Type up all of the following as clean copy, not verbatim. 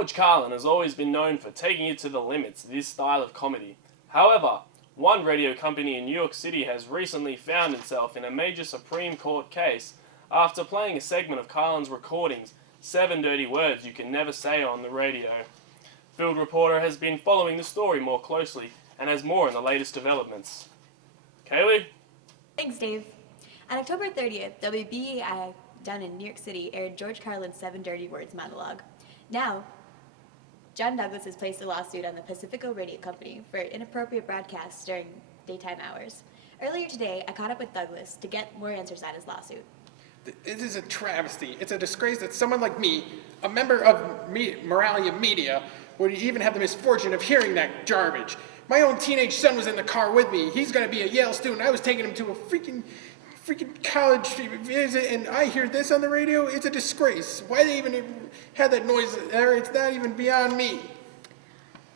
George Carlin has always been known for taking it to the limits of this style of comedy. However, one radio company in New York City has recently found itself in a major Supreme Court case after playing a segment of Carlin's recordings, 7 Dirty Words You Can Never Say on the Radio. Field Reporter has been following the story more closely and has more on the latest developments. Kaley? Thanks, Dave. On October 30th, WBAI down in New York City aired George Carlin's 7 Dirty Words monologue. Now, John Douglas has placed a lawsuit on the Pacifica radio company for inappropriate broadcasts during daytime hours. Earlier today, I caught up with Douglas to get more answers on his lawsuit. It is a travesty. It's a disgrace that someone like me, a member of Moralia Media, would even have the misfortune of hearing that garbage. My own teenage son was in the car with me. He's going to be a Yale student. I was taking him to a freaking college visit, and I hear this on the radio. It's a disgrace. Why they even have that noise there? It's not even beyond me.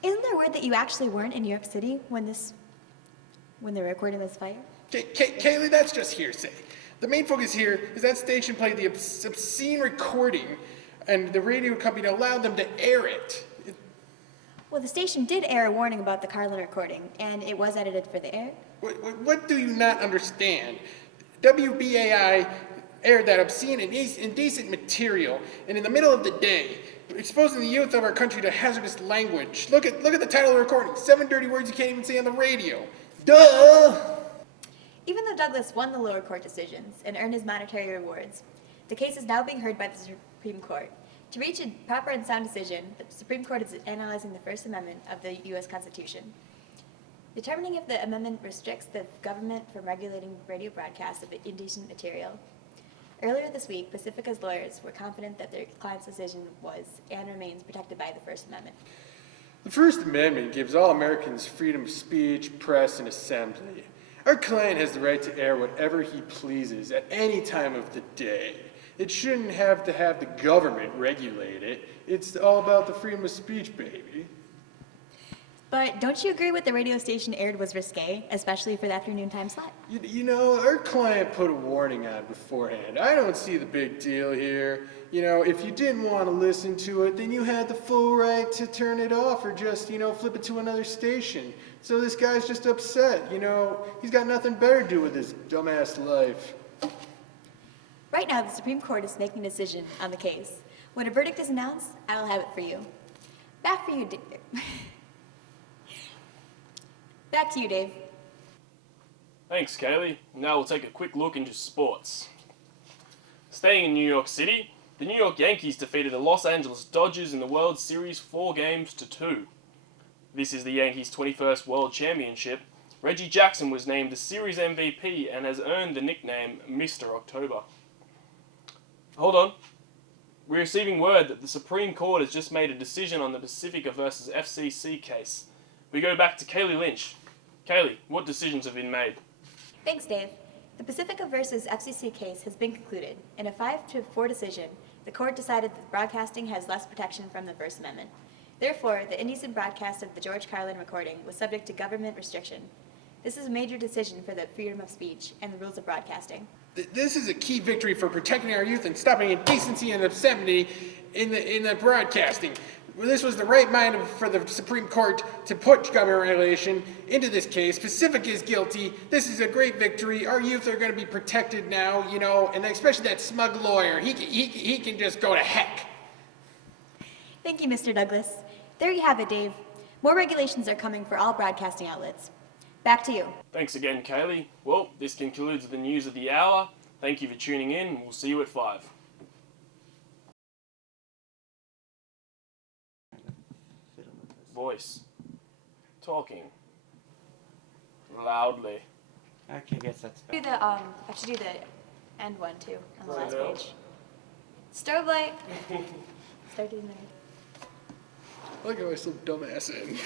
Isn't there word that you actually weren't in New York City when the recording was fired? Kaley, that's just hearsay. The main focus here is that station played the obscene recording, and the radio company allowed them to air it. Well, the station did air a warning about the Carlin recording, and it was edited for the air. What do you not understand? WBAI aired that obscene and indecent material, and in the middle of the day, exposing the youth of our country to hazardous language. Look at the title of the recording, 7 Dirty Words You Can't Even Say on the Radio. Duh! Even though Douglas won the lower court decisions and earned his monetary rewards, the case is now being heard by the Supreme Court. To reach a proper and sound decision, the Supreme Court is analyzing the First Amendment of the U.S. Constitution, determining if the amendment restricts the government from regulating radio broadcasts of indecent material. Earlier this week, Pacifica's lawyers were confident that their client's decision was and remains protected by the First Amendment. The First Amendment gives all Americans freedom of speech, press, and assembly. Our client has the right to air whatever he pleases at any time of the day. It shouldn't have to have the government regulate it. It's all about the freedom of speech, baby. But don't you agree what the radio station aired was risque, especially for the afternoon time slot? You know, our client put a warning on beforehand. I don't see the big deal here. You know, if you didn't want to listen to it, then you had the full right to turn it off or just, flip it to another station. So this guy's just upset, he's got nothing better to do with his dumbass life. Right now, the Supreme Court is making a decision on the case. When a verdict is announced, I will have it for you. Back to you, Dave. Thanks, Kaley. Now we'll take a quick look into sports. Staying in New York City, the New York Yankees defeated the Los Angeles Dodgers in the World Series 4-2. This is the Yankees' 21st World Championship. Reggie Jackson was named the series MVP and has earned the nickname Mr. October. Hold on. We're receiving word that the Supreme Court has just made a decision on the Pacifica versus FCC case. We go back to Kaley Lynch. Kaley, what decisions have been made? Thanks, Dave. The Pacifica versus FCC case has been concluded. In a 5-4 decision, the court decided that broadcasting has less protection from the First Amendment. Therefore, the indecent broadcast of the George Carlin recording was subject to government restriction. This is a major decision for the freedom of speech and the rules of broadcasting. This is a key victory for protecting our youth and stopping indecency and obscenity in the broadcasting. This was the right mind for the Supreme Court to put government regulation into this case. Pacifica is guilty. This is a great victory. Our youth are going to be protected now, and especially that smug lawyer. He can just go to heck. Thank you, Mr. Douglas. There you have it, Dave. More regulations are coming for all broadcasting outlets. Back to you. Thanks again, Kaley. Well, this concludes the news of the hour. Thank you for tuning in. We'll see you at 5. Voice. Talking. Loudly. Okay, I guess that's better. I should do the end one, too, on the last page. Strobe light. Start doing that. Look how I still dumbass in.